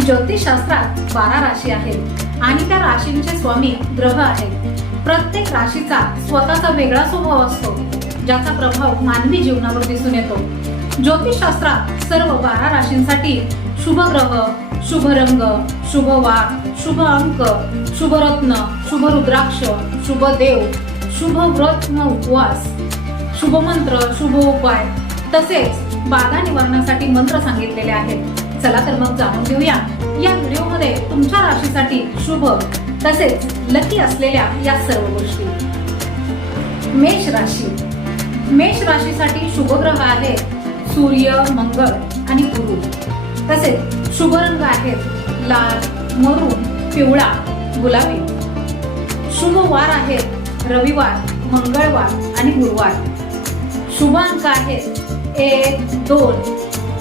ज्योतिषशास्त्रात बारा राशी आहेत आणि त्या राशींचे स्वामी ग्रह आहेत. प्रत्येक राशीचा स्वतःचा वेगळा स्वभाव असतो ज्याचा प्रभाव मानवी जीवनावर दिसून येतो. ज्योतिषशास्त्रात सर्व बारा राशींसाठी शुभ ग्रह शुभ रंग शुभ वाक शुभ अंक शुभ रत्न शुभ रुद्राक्ष शुभ देव शुभ व्रत व उपवास. शुभ मंत्र शुभ उपाय तसेच बाधा निवारणासाठी मंत्र सांगितलेले आहेत. चला तर मग जाणून घेऊया. या व्हिडिओमध्ये तुमच्या राशीसाठी शुभ तसेच लकी असलेल्या या सर्व गोष्टी. मेष राशी. मेष राशीसाठी शुभ ग्रह आहे सूर्य मंगळ आणि गुरु. तसेच शुभ रंग आहेत लाल मरून पिवळा गुलाबी. शुभ वार आहेत रविवार मंगळवार आणि गुरुवार. शुभ अंक आहेत एक दोन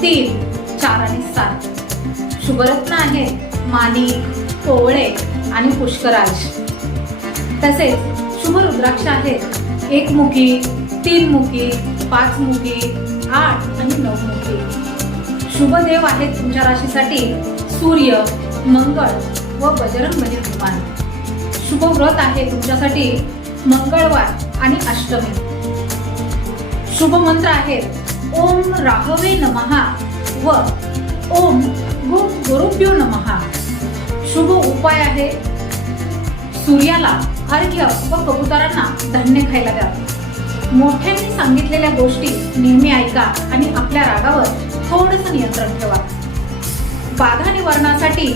तीन चार आणि सात. शुभरत्न आहे माणिक कोवळे आणि पुष्कराज. तसेच शुभ रुद्राक्ष आहेत एक मुखी तीन मुखी पाच मुखी आठ आणि नऊ मुखी शुभ देव आहेत तुमच्या राशीसाठी सूर्य मंगळ व बजरंग म्हणजे हनुमान. शुभ व्रत आहे तुमच्यासाठी मंगळवार आणि अष्टमी. शुभ मंत्र आहेत ओम राघवे नमहा व ओम गु गुरुभ्यो नमहा शुभ उपाय आहे. सूर्याला अर्घ्य व कबुतरांना धान्य खायला द्या. मोठ्यांनी सांगितलेल्या गोष्टी नेहमी ऐका आणि आपल्या रागावर थोडस नियंत्रण ठेवा. बाधा निवारणासाठी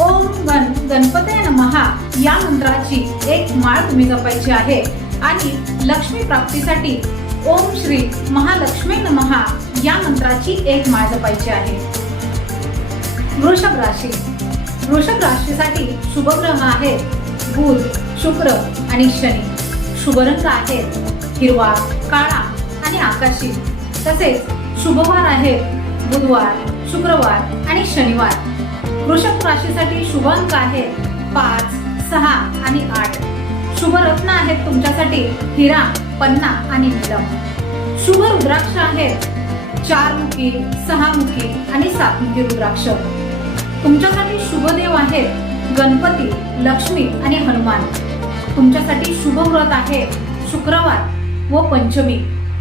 ओम गण गणपतय नमहा या मंत्राची एक माळ तुम्ही जपायची आहे आणि लक्ष्मी प्राप्तीसाठी ओम श्री महालक्ष्मी नमहा या मंत्राची एक माळ जपायची आहे. वृषभ राशी. वृषभ राशीसाठी शुभ ग्रह आहेत. बुध शुक्र आणि शनी. शुभ रंग आहेत. हिरवा काळा आणि आकाशी. तसेच शुभवार आहेत. बुधवार शुक्रवार आणि शनिवार. वृषभ राशीसाठी शुभ अंक आहेत पाच सहा आणि आठ. शुभ रत्न आहेत तुमच्यासाठी. हिरा पन्ना आणि नीलम. शुभ रुद्राक्ष आहेत. चार मुखी सहा मुखी आणि सात मुखी रुद्राक्ष. तुमच्यासाठी शुभ देव आहेत गणपती लक्ष्मी आणि हनुमान. तुमच्यासाठी शुभ व्रत आहे शुक्रवार व पंचमी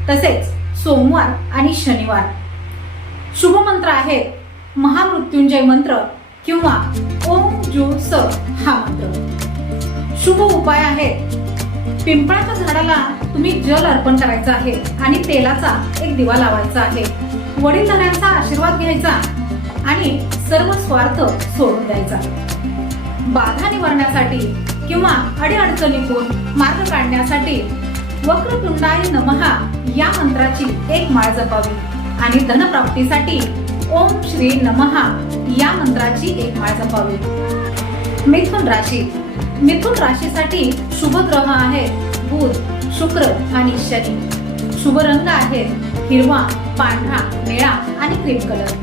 तसेच सोमवार आणि शनिवार. शुभ मंत्र आहेत महामृत्युंजय मंत्र किंवा ओम जू स हा मंत्र. शुभ उपाय आहेत. पिंपळाच्या झाडाला तुम्ही जल अर्पण करायचं आहे आणि तेलाचा एक दिवा लावायचा आहे. वडीलधाऱ्यांचा आशीर्वाद घ्यायचा आणि सर्व स्वार्थ सोडून द्यायचा. बाधा निवारण्यासाठी किंवा अडीअडचणीतून मार्ग काढण्यासाठी वक्रतुंडाय नमहा या मंत्राची एक माळ जपावी आणि धनप्राप्तीसाठी ओम श्री नमहा या मंत्राची एक माळ जपावी. मिथुन राशी. मिथुन राशीसाठी शुभ ग्रह आहेत बुध शुक्र आणि शनी. शुभ रंग आहेत हिरवा पांढरा निळा आणि क्रीम कलर.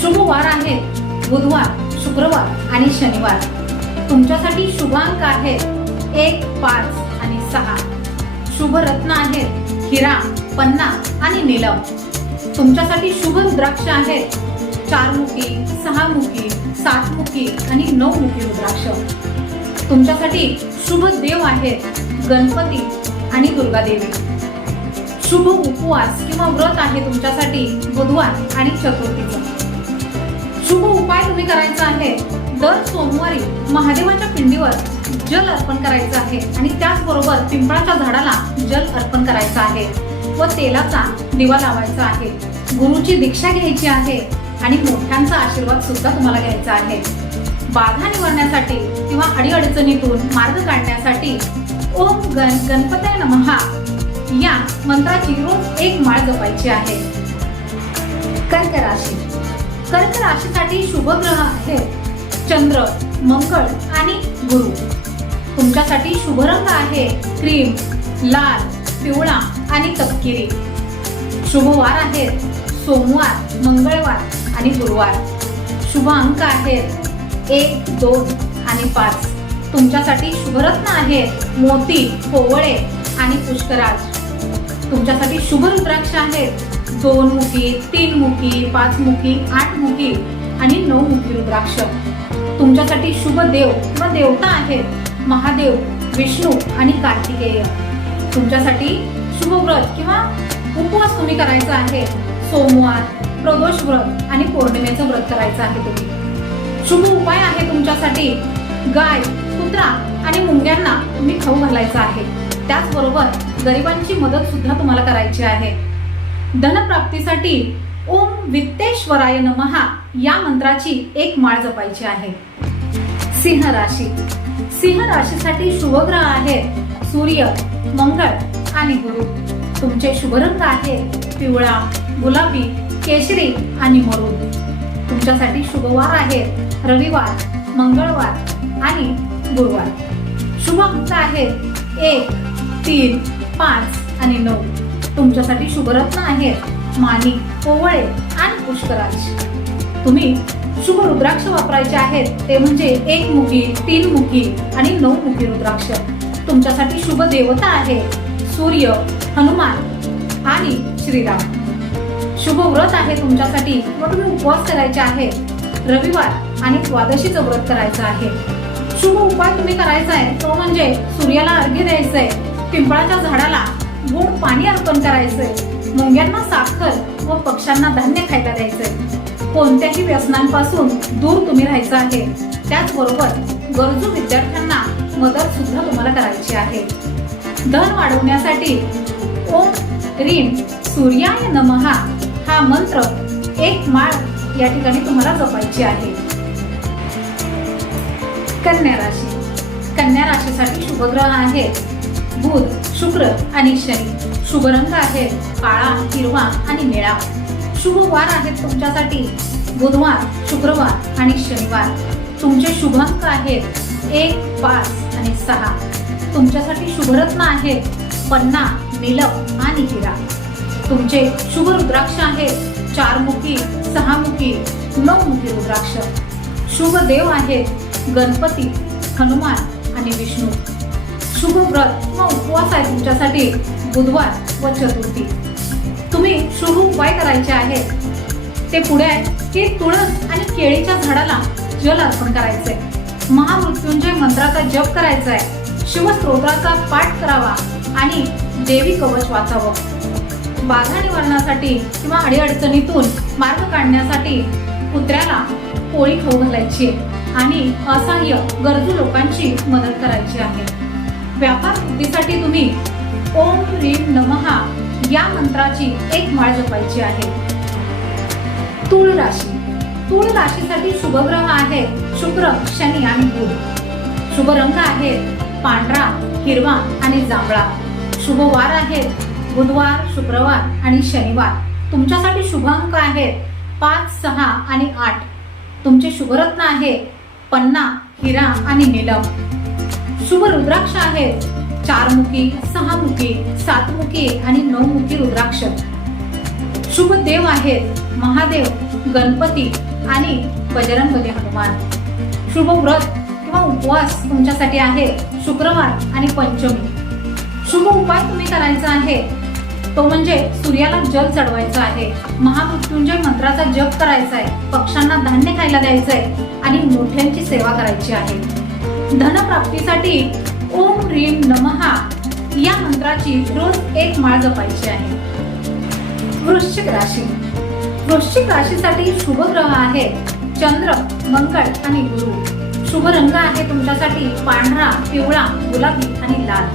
शुभ वार आहेत बुधवार शुक्रवार आणि शनिवार. तुमच्यासाठी शुभांक आहेत एक पाच आणि सहा. शुभ रत्न आहेत हिरा पन्ना आणि नीलम. तुमच्यासाठी शुभ रुद्राक्ष आहेत चार मुखी सहा मुखी सात मुखी आणि नऊ मुखी रुद्राक्ष. तुमच्यासाठी शुभ देव आहेत गणपती आणि दुर्गा देवी शुभ उपवास किंवा व्रत आहे तुमच्यासाठी बुधवार आणि चतुर्थीचा. शुभ उपाय तुम्ही करायचा आहे. दर सोमवारी महादेवाच्या पिंडीवर जल अर्पण करायचं आहे आणि त्याचबरोबर पिंपळाच्या झाडाला जल अर्पण करायचं आहे व तेलाचा दिवा लावायचा आहे. गुरुची दीक्षा घ्यायची आहे आणि मोठ्यांचा आशीर्वाद सुद्धा तुम्हाला घ्यायचा आहे. बाधा निवडण्यासाठी किंवा अडीअडचणीतून मार्ग काढण्यासाठी ओम गण गणपतय नमहा या मंत्राची रोज एक माळ जपायची आहे. कर्क राशी. कर्क राशीसाठी शुभ ग्रह आहेत चंद्र मंगळ आणि गुरु. तुमच्यासाठी शुभ रंग आहे क्रीम लाल पिवळा आणि तपकिरी. शुभ वार आहेत सोमवार मंगळवार आणि गुरुवार. शुभ अंक आहेत एक दोन आणि पाच. तुमच्यासाठी शुभरत्न आहेत मोती कोवळे आणि पुष्कराज. तुमच्यासाठी शुभ रुद्राक्ष आहेत दोन मुखी तीन मुखी पाच मुखी आठ मुखी आणि नऊ मुखी रुद्राक्ष. तुमच्यासाठी शुभ देव किंवा देवता आहेत महादेव विष्णू आणि कार्तिकेय. तुमच्यासाठी शुभ व्रत किंवा उपवास तुम्ही करायचा आहे. सोमवार प्रदोष व्रत आणि पौर्णिमेचं व्रत करायचं आहे तुम्ही. शुभ उपाय आहे तुमच्यासाठी. गाय कुत्रा आणि मुंग्यांना तुम्ही खाऊ घालायचा आहे. त्याचबरोबर गरिबांची मदत सुद्धा तुम्हाला करायची आहे. धनप्राप्तीसाठी ओम वित्तेश्वराय नमहा या मंत्राची एक माळ जपायची आहे. सिंह राशी. सिंह राशीसाठी शुभग्रह आहेत सूर्य मंगळ आणि गुरु. तुमचे शुभ रंग आहेत पिवळा गुलाबी केशरी आणि मरून. तुमच्यासाठी शुभवार आहेत रविवार मंगळवार आणि गुरुवार. शुभ अंक आहेत एक तीन पाच आणि नऊ. तुमच्यासाठी शुभरत्न आहेत माणी कोवळे आणि पुष्कराज. तुम्ही शुभ रुद्राक्ष वापरायचे आहेत. ते म्हणजे एक मुखी तीन मुखी आणि नऊ मुखी रुद्राक्ष. तुमच्यासाठी शुभ देवता आहे. सूर्य हनुमान आणि श्रीराम. शुभ व्रत आहे तुमच्यासाठी. व तुम्ही उपवास करायचे आहे. रविवार आणि द्वादशीचं व्रत करायचं आहे. शुभ उपाय तुम्ही करायचा आहे तो म्हणजे सूर्याला अर्घ्य द्यायचंय पिंपळाच्या झाडाला गोड पाणी अर्पण करायचंय मुंग्यांना साखर व पक्ष्यांना धान्य खायला द्यायचंय. कोणत्याही व्यसनांपासून दूर तुम्ही राहायचं आहे. त्याचबरोबर गरजू विद्यार्थ्यांना मदत सुद्धा तुम्हाला करायची आहे. धन वाढवण्यासाठी ओम रीम सूर्याय नमहा हा मंत्र एक माळ या ठिकाणी तुम्हाला जपायची आहे. कन्या राशी. कन्या राशीसाठी शुभग्रह आहेत. बुध शुक्र आणि शनी. शुभ रंग आहेत काळा हिरवा आणि निळा. शुभ वार आहेत तुमच्यासाठी. बुधवार शुक्रवार आणि शनिवार. तुमचे शुभ अंक आहेत एक पाच आणि सहा. तुमच्यासाठी शुभरत्न आहेत पन्ना नीलम आणि हिरा. तुमचे शुभ रुद्राक्ष आहेत. चार मुखी सहा मुखी नऊ मुखी रुद्राक्ष. शुभ देव आहेत गणपती हनुमान आणि विष्णू. शुभ व्रत किंवा उपवास आहे तुमच्यासाठी बुधवार व चतुर्थी. तुम्ही शुभ उपाय करायचे आहेत. ते पुढे आहे. की तुळस आणि केळीच्या झाडाला जल अर्पण करायचंय. महामृत्युंजय मंत्राचा जप करायचा आहे शिवस्तोत्राचा पाठ करावा आणि देवी कवच वाचावं. बाधा निवारणासाठी किंवा अडीअडचणीतून मार्ग काढण्यासाठी कुत्र्याला पोळी खाऊ घालायची आणि असहाय्य गरजू लोकांची मदत करायची आहे. व्यापार वृद्धीसाठी तुम्ही ओम ह्रीम नमहा या मंत्राची एक माळ जपायची आहे. तूळ राशी. तूळ राशीसाठी शुभग्रह आहे शुक्र शनी आणि बुध. शुभ रंग आहेत पांढरा हिरवा आणि जांभळा. शुभ वार आहेत बुधवार शुक्रवार आणि शनिवार. तुमच्यासाठी शुभ अंक आहेत पाच सहा आणि आठ. तुमचे शुभरत्न आहे पन्ना हिरा आणि नीलम. शुभ रुद्राक्ष आहेत चारमुखी सहामुखी सातमुखी आणि नऊमुखी रुद्राक्ष. शुभ देव आहेत महादेव गणपती आणि बजरंगबली हनुमान. शुभ व्रत किंवा उपवास तुमच्यासाठी आहे शुक्रवार आणि पंचमी. शुभ उपाय तुम्ही करायचा आहे तो म्हणजे सूर्याला जल चढवायचं आहे. महामृत्युंजय मंत्राचा जप करायचा आहे पक्ष्यांना धान्य खायला द्यायचं आहे आणि मोठ्यांची सेवा करायची आहे. धनप्राप्तीसाठी ओम ह्रीम नमहा या मंत्राची रोज एक माळ जपायची आहे. वृश्चिक राशी. वृश्चिक राशीसाठी शुभ ग्रह आहे. चंद्र मंगळ आणि गुरु. शुभ रंग आहे तुमच्यासाठी पांढरा पिवळा गुलाबी आणि लाल.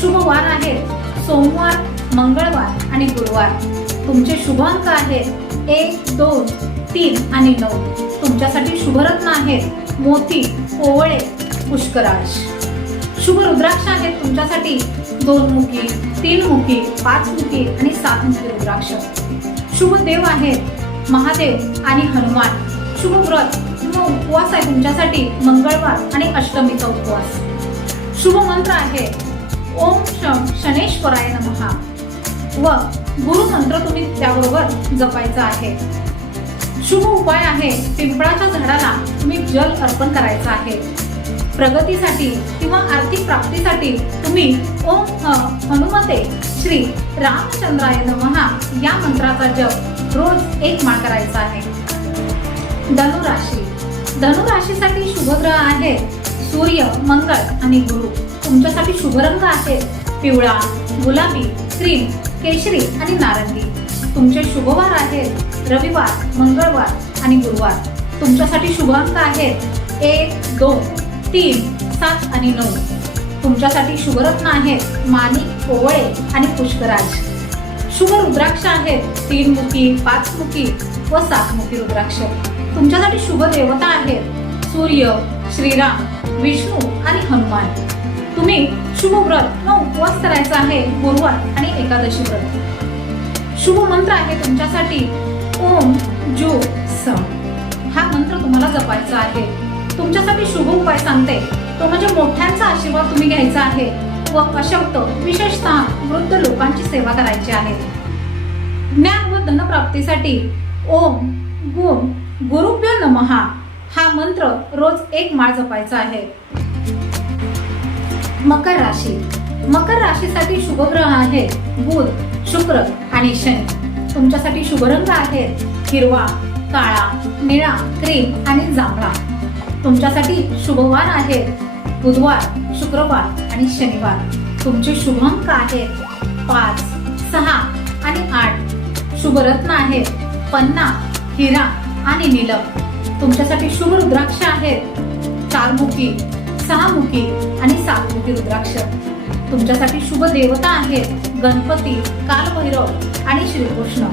शुभ वार आहेत सोमवार मंगळवार आणि गुरुवार. तुमचे शुभ अंक आहेत एक दोन तीन आणि नऊ. तुमच्यासाठी शुभरत्न आहेत मोती ओवळे पुष्कराश शुभ रुद्राक्ष आहेत तुमच्यासाठी दोन मुखी तीन मुखी पाच मुखी आणि सात मुखी रुद्राक्ष. शुभ देव आहेत महादेव आणि हनुमान. शुभ व्रत किंवा उपवास आहे तुमच्यासाठी मंगळवार आणि अष्टमीचा उपवास. शुभ मंत्र आहे ओम शम शनेश्वराय नमहा. व गुरुमंत्र तुम्ही त्याबरोबर जपायचा आहे. शुभ उपाय आहे पिंपळाच्या झाडाला तुम्ही जल अर्पण करायचं आहे. प्रगतीसाठी किंवा आर्थिक प्राप्तीसाठी तुम्ही ओम हनुमते श्री रामचंद्राय नमहा या मंत्राचा जप रोज एक माळ करायचा आहे. धनुराशी. धनुराशीसाठी शुभग्रह आहेत सूर्य मंगळ आणि गुरु. तुमच्यासाठी शुभ रंग आहेत पिवळा गुलाबी क्रीम केशरी आणि नारंगी. तुमचे शुभवार आहेत. रविवार मंगळवार आणि गुरुवार. तुमच्यासाठी शुभ अंक आहेत. एक दोन तीन सात आणि नऊ. तुमच्यासाठी शुभरत्न आहेत. माणिक कोवळे आणि पुष्कराज. शुभ रुद्राक्ष आहेत. तीन मुखी पाच मुखी व सात मुखी रुद्राक्ष. तुमच्यासाठी शुभ देवता आहेत. सूर्य श्रीराम विष्णू आणि हनुमान. तुम्ही शुभ व्रत व उपवास करायचा आहे गुरुवार आणि एकादशी व्रत. शुभ मंत्र आहे तुमच्यासाठी. ओम जो स हा मंत्र तुम्हाला जपायचा आहे. तुमच्यासाठी शुभ उपाय सांगते. तो म्हणजे मोठ्यांचा आशीर्वाद तुम्ही घ्यायचा आहे व अशक्त विशेषतः वृद्ध लोकांची सेवा करायची आहे. ज्ञान व धनप्राप्तीसाठी ओम गुण गुरुभ्य नमहा हा मंत्र रोज एक माळ जपायचा आहे. मकर राशी. मकर राशीसाठी शुभग्रह आहेत बुध शुक्र आणि शनी. तुमच्यासाठी शुभ रंग आहेत हिरवा काळा निळा क्रीम आणि जांभळा. तुमच्यासाठी शुभवार आहेत बुधवार शुक्रवार आणि शनिवार. तुमचे शुभ अंक आहेत पाच सहा आणि आठ. शुभरत्न आहेत पन्ना हिरा आणि नीलम. तुमच्यासाठी शुभ रुद्राक्ष आहेत चारमुखी सहा मुखी आणि सात मुखी रुद्राक्ष. तुमच्यासाठी शुभ देवता आहेत गणपती कालभैरव आणि श्रीकृष्ण.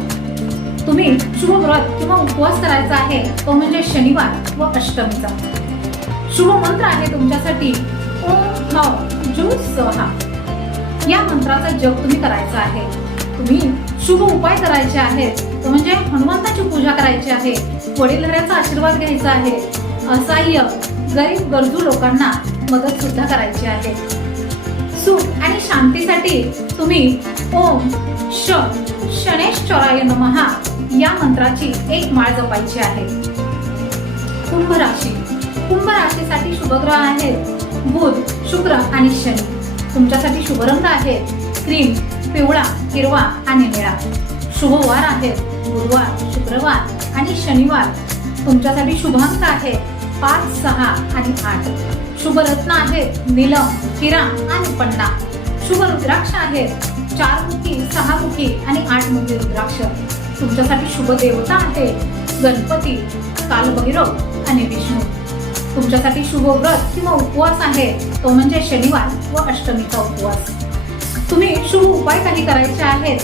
तुम्ही शुभ व्रत किंवा उपवास करायचा आहे तो म्हणजे शनिवार व अष्टमीचा. शुभ मंत्र आहे तुमच्यासाठी ओम ह जू सहा या मंत्राचा जप तुम्ही करायचा आहे. तुम्ही शुभ उपाय करायचे आहेत तो म्हणजे हनुमंताची पूजा करायची आहे वडीलधाऱ्याचा आशीर्वाद घ्यायचा आहे असह्य गरीब गरजू लोकांना मदत सुद्धा करायची आहे. सुख आणि शांतीसाठी तुम्ही ओम श शनेश्वराय नमहा या मंत्राची एक माळ जपायची आहे. कुंभ राशी. कुंभ राशीसाठी शुभग्रह आहेत. बुध शुक्र आणि शनी. तुमच्यासाठी शुभ रंग आहेत. क्रीम पिवळा हिरवा आणि निळा. शुभवार आहेत. गुरुवार शुक्रवार आणि शनिवार. तुमच्यासाठी शुभांक आहेत. पाच सहा आणि आठ. शुभरत्न आहेत नीलम हिरा आणि पन्ना. शुभ रुद्राक्ष आहेत चार मुखी सहा मुखी आणि आठ मुखी रुद्राक्ष. तुमच्यासाठी शुभ देवता आहे गणपती कालभैरव आणि विष्णू. तुमच्यासाठी शुभ व्रत किंवा उपवास आहे तो म्हणजे शनिवार व अष्टमीचा उपवास. तुम्ही शुभ उपाय काही करायचे आहेत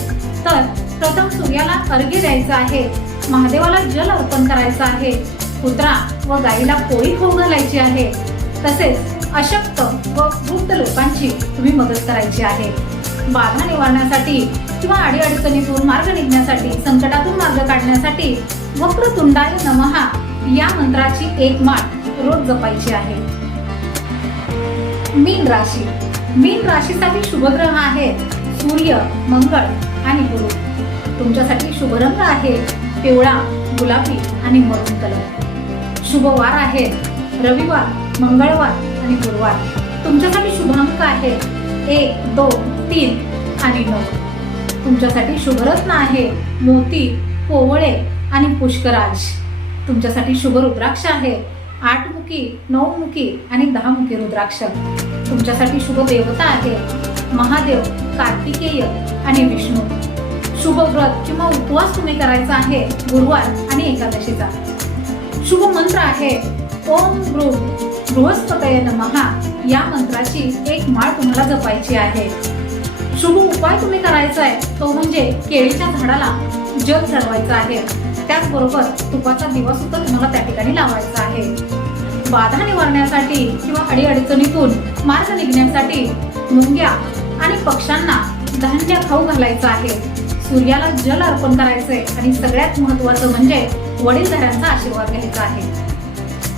तर प्रथम सूर्याला अर्घ्य द्यायचं आहे महादेवाला जल अर्पण करायचं आहे. कुत्रा व गाईला पोळी खाऊ घालायची आहे. तसेच अशक्त व वृद्ध लोकांची तुम्ही मदत करायची आहे. बाधा निवारण्यासाठी किंवा अडीअडचणीतून मार्ग निघण्यासाठी संकटातून मार्ग काढण्यासाठी वक्रतुंडाय नमहा या मंत्राची एक माळ रोज जपायची आहे. मीन राशी. मीन राशीसाठी शुभग्रह आहेत सूर्य मंगळ आणि गुरु. तुमच्यासाठी शुभ रंग आहे पिवळा गुलाबी आणि मरून कलर. शुभवार आहेत रविवार मंगळवार आणि गुरुवार. तुमच्यासाठी शुभांक आहेत एक दोन तीन आणि नऊ. तुमच्यासाठी शुभरत्न आहे. मोती कोवळे आणि पुष्कराज. तुमच्यासाठी शुभ रुद्राक्ष आहे. आठ मुखी नऊ मुखी आणि दहा मुखी रुद्राक्ष. तुमच्यासाठी शुभ देवता आहे. महादेव कार्तिकेय आणि विष्णू. शुभ व्रत किंवा उपवास तुम्ही करायचा आहे. गुरुवार आणि एकादशीचा. शुभ मंत्र आहे. ओम गृह बृहस्पतय नमहा या मंत्राची एक माळ तुम्हाला जपायची आहे. शुभ उपाय तुम्ही करायचा आहे तो म्हणजे केळीच्या झाडाला जल चढवायचं आहे. त्याचबरोबर तुपाचा दिवा सुद्धा तुम्हाला त्या ठिकाणी लावायचा आहे. बाधा निवारण्यासाठी किंवा अडीअडचणीतून मार्ग निघण्यासाठी मुंग्या आणि पक्ष्यांना धान्य खाऊ घालायचं आहे. सूर्याला जल अर्पण करायचंय आणि सगळ्यात महत्वाचं म्हणजे वडीलधाऱ्यांचा आशीर्वाद घ्यायचा आहे.